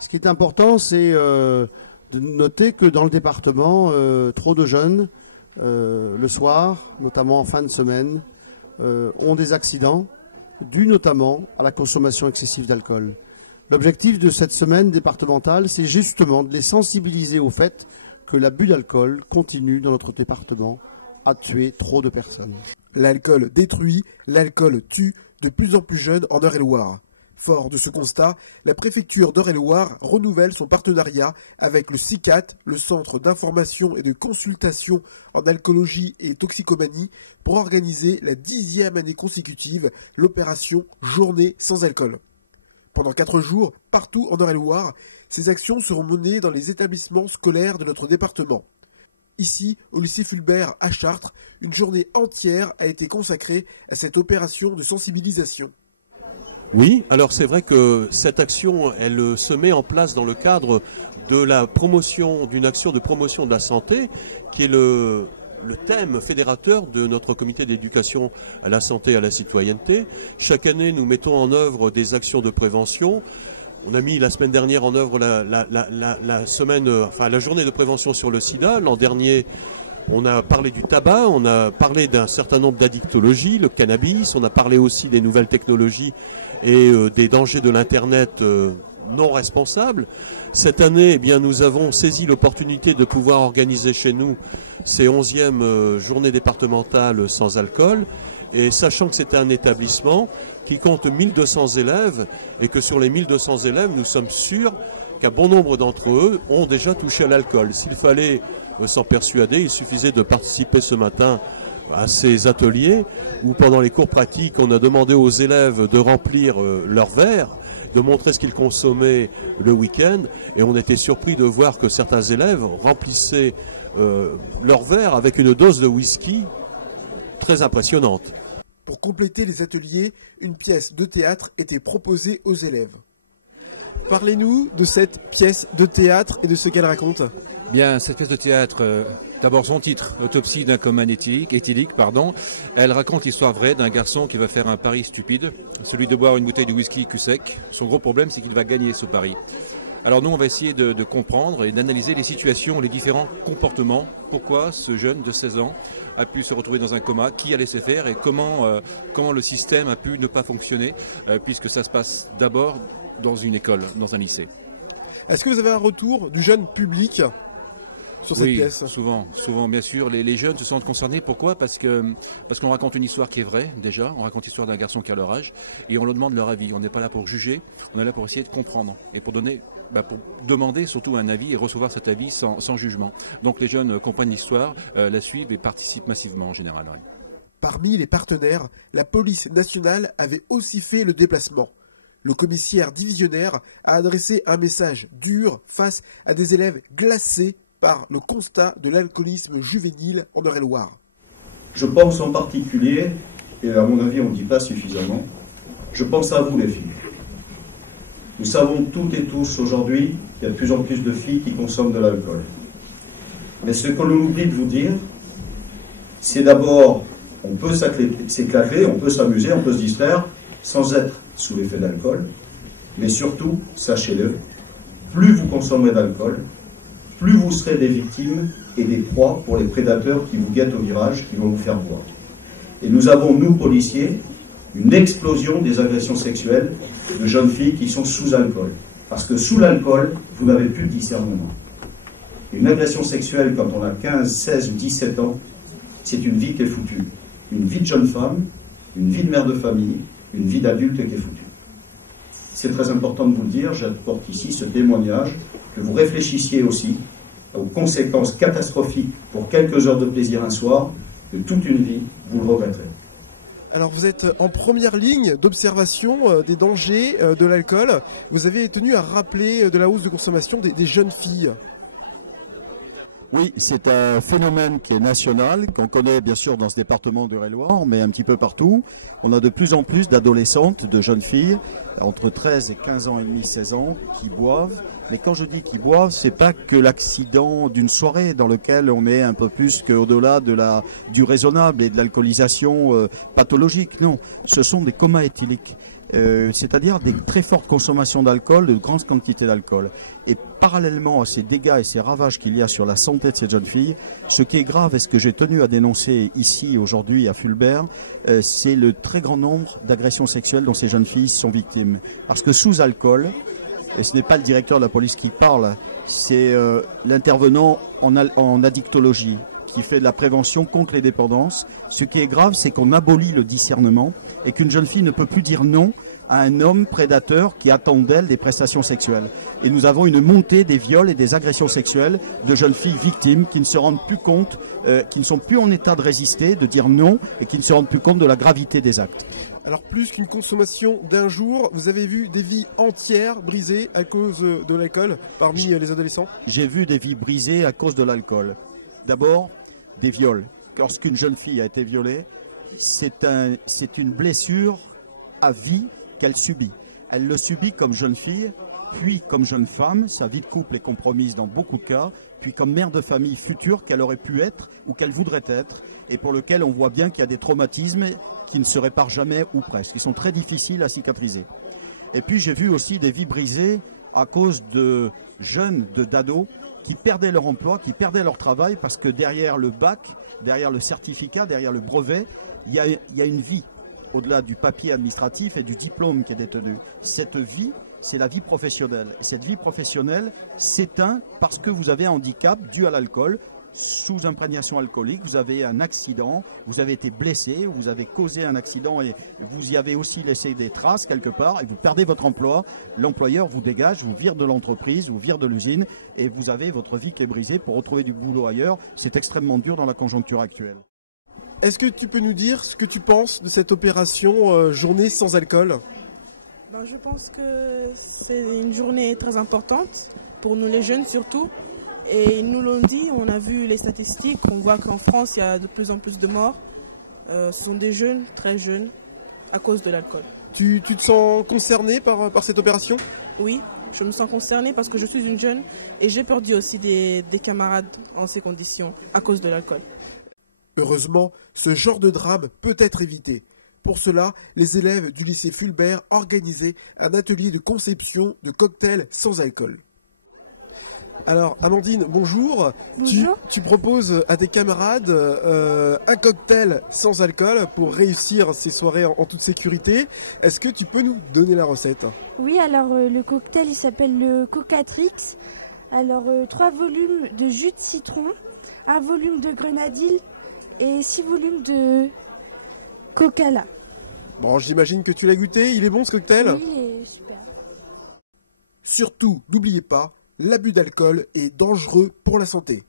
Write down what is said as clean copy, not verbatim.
Ce qui est important, c'est de noter que dans le département, trop de jeunes, le soir, notamment en fin de semaine, ont des accidents dus notamment à la consommation excessive d'alcool. L'objectif de cette semaine départementale, c'est justement de les sensibiliser au fait que l'abus d'alcool continue dans notre département à tuer trop de personnes. L'alcool détruit, l'alcool tue de plus en plus jeunes en Eure-et-Loir. Fort de ce constat, la préfecture d'Eure-et-Loir renouvelle son partenariat avec le CICAT, le Centre d'information et de consultation en alcoolologie et toxicomanie, pour organiser la 10e année consécutive l'opération Journée sans alcool. Pendant 4 jours, partout en Eure-et-Loir, ces actions seront menées dans les établissements scolaires de notre département. Ici, au lycée Fulbert à Chartres, une journée entière a été consacrée à cette opération de sensibilisation. Oui, alors c'est vrai que cette action, elle se met en place dans le cadre de la promotion, d'une action de promotion de la santé, qui est le thème fédérateur de notre comité d'éducation à la santé et à la citoyenneté. Chaque année, nous mettons en œuvre des actions de prévention. On a mis la semaine dernière en œuvre la journée de prévention sur le sida. L'an dernier, on a parlé du tabac, on a parlé d'un certain nombre d'addictologies, le cannabis, on a parlé aussi des nouvelles technologies et des dangers de l'Internet non responsables. Cette année, eh bien, nous avons saisi l'opportunité de pouvoir organiser chez nous ces 11e journées départementales sans alcool, et sachant que c'est un établissement qui compte 1200 élèves et que sur les 1200 élèves, nous sommes sûrs qu'un bon nombre d'entre eux ont déjà touché à l'alcool. S'il fallait s'en persuader, il suffisait de participer ce matin à ces ateliers où pendant les cours pratiques, on a demandé aux élèves de remplir leur verre, de montrer ce qu'ils consommaient le week-end, et on était surpris de voir que certains élèves remplissaient leur verre avec une dose de whisky très impressionnante. Pour compléter les ateliers, une pièce de théâtre était proposée aux élèves. Parlez-nous de cette pièce de théâtre et de ce qu'elle raconte. Bien, cette pièce de théâtre, d'abord son titre, Autopsie d'un coma éthylique, elle raconte l'histoire vraie d'un garçon qui va faire un pari stupide, celui de boire une bouteille de whisky cul sec. Son gros problème, c'est qu'il va gagner ce pari. Alors nous, on va essayer de comprendre et d'analyser les situations, les différents comportements, pourquoi ce jeune de 16 ans a pu se retrouver dans un coma, qui a laissé faire et comment le système a pu ne pas fonctionner, puisque ça se passe d'abord dans une école, dans un lycée. Est-ce que vous avez un retour du jeune public sur cette pièce? Souvent, bien sûr. Les jeunes se sentent concernés. Pourquoi? Parce qu'on raconte une histoire qui est vraie, déjà. On raconte l'histoire d'un garçon qui a leur âge et on leur demande leur avis. On n'est pas là pour juger, on est là pour essayer de comprendre et pour demander surtout un avis et recevoir cet avis sans jugement. Donc les jeunes comprennent l'histoire, la suivent et participent massivement en général. Ouais. Parmi les partenaires, la police nationale avait aussi fait le déplacement. Le commissaire divisionnaire a adressé un message dur face à des élèves glacés par le constat de l'alcoolisme juvénile en Eure-et-Loir. Je pense en particulier, et à mon avis on ne dit pas suffisamment, je pense à vous les filles. Nous savons toutes et tous aujourd'hui qu'il y a de plus en plus de filles qui consomment de l'alcool. Mais ce que l'on oublie de vous dire, c'est d'abord, on peut s'éclater, on peut s'amuser, on peut se distraire sans être sous l'effet d'alcool. Mais surtout, sachez-le, plus vous consommerez d'alcool, plus vous serez des victimes et des proies pour les prédateurs qui vous guettent au virage, qui vont vous faire boire. Et nous avons, nous, policiers, une explosion des agressions sexuelles de jeunes filles qui sont sous alcool. Parce que sous l'alcool, vous n'avez plus de discernement. Une agression sexuelle, quand on a 15, 16 ou 17 ans, c'est une vie qui est foutue. Une vie de jeune femme, une vie de mère de famille, une vie d'adulte qui est foutue. C'est très important de vous le dire, j'apporte ici ce témoignage, que vous réfléchissiez aussi aux conséquences catastrophiques pour quelques heures de plaisir un soir, de toute une vie, vous le regretterez. Alors vous êtes en première ligne d'observation des dangers de l'alcool. Vous avez tenu à rappeler de la hausse de consommation des jeunes filles. Oui, c'est un phénomène qui est national, qu'on connaît bien sûr dans ce département d'Eure-et-Loir, mais un petit peu partout. On a de plus en plus d'adolescentes, de jeunes filles, entre 13 et 15 ans et demi, 16 ans, qui boivent. Mais quand je dis qu'ils boivent, c'est pas que l'accident d'une soirée dans lequel on est un peu plus qu'au-delà du raisonnable et de l'alcoolisation pathologique. Non, ce sont des comas éthyliques. c'est-à-dire des très fortes consommations d'alcool, de grandes quantités d'alcool. Et parallèlement à ces dégâts et ces ravages qu'il y a sur la santé de ces jeunes filles, ce qui est grave et ce que j'ai tenu à dénoncer ici aujourd'hui à Fulbert, c'est le très grand nombre d'agressions sexuelles dont ces jeunes filles sont victimes. Parce que sous alcool, et ce n'est pas le directeur de la police qui parle, c'est l'intervenant en addictologie qui fait de la prévention contre les dépendances. Ce qui est grave, c'est qu'on abolit le discernement et qu'une jeune fille ne peut plus dire non à un homme prédateur qui attend d'elle des prestations sexuelles. Et nous avons une montée des viols et des agressions sexuelles de jeunes filles victimes qui ne se rendent plus compte, qui ne sont plus en état de résister, de dire non, et qui ne se rendent plus compte de la gravité des actes. Alors plus qu'une consommation d'un jour, vous avez vu des vies entières brisées à cause de l'alcool parmi les adolescents? J'ai vu des vies brisées à cause de l'alcool. D'abord, des viols. Lorsqu'une jeune fille a été violée, c'est une blessure à vie qu'elle subit. Elle le subit comme jeune fille, puis comme jeune femme, sa vie de couple est compromise dans beaucoup de cas, puis comme mère de famille future qu'elle aurait pu être ou qu'elle voudrait être, et pour lequel on voit bien qu'il y a des traumatismes qui ne se réparent jamais ou presque, qui sont très difficiles à cicatriser. Et puis j'ai vu aussi des vies brisées à cause de jeunes, d'ados, qui perdaient leur emploi, qui perdaient leur travail, parce que derrière le bac, derrière le certificat, derrière le brevet, il y a une vie, au-delà du papier administratif et du diplôme qui est détenu. Cette vie, c'est la vie professionnelle. Et cette vie professionnelle s'éteint parce que vous avez un handicap dû à l'alcool, sous imprégnation alcoolique, vous avez un accident, vous avez été blessé, vous avez causé un accident et vous y avez aussi laissé des traces quelque part et vous perdez votre emploi, l'employeur vous dégage, vous vire de l'entreprise, vous vire de l'usine et vous avez votre vie qui est brisée pour retrouver du boulot ailleurs. C'est extrêmement dur dans la conjoncture actuelle. Est-ce que tu peux nous dire ce que tu penses de cette opération journée sans alcool? Je pense que c'est une journée très importante pour nous les jeunes surtout. Et ils nous l'ont dit, on a vu les statistiques, on voit qu'en France, il y a de plus en plus de morts. Ce sont des jeunes, très jeunes, à cause de l'alcool. Tu te sens concerné par cette opération? Oui, je me sens concernée parce que je suis une jeune et j'ai perdu aussi des camarades en ces conditions à cause de l'alcool. Heureusement, ce genre de drame peut être évité. Pour cela, les élèves du lycée Fulbert organisaient un atelier de conception de cocktails sans alcool. Alors, Amandine, bonjour. Bonjour. Tu proposes à tes camarades un cocktail sans alcool pour réussir ces soirées en toute sécurité. Est-ce que tu peux nous donner la recette? Oui, alors le cocktail il s'appelle le Cocatrix. Alors 3 volumes de jus de citron, 1 volume de grenadine et 6 volumes de Coca-Cola. Bon, j'imagine que tu l'as goûté. Il est bon ce cocktail? Oui, il est super. Surtout, n'oubliez pas, l'abus d'alcool est dangereux pour la santé.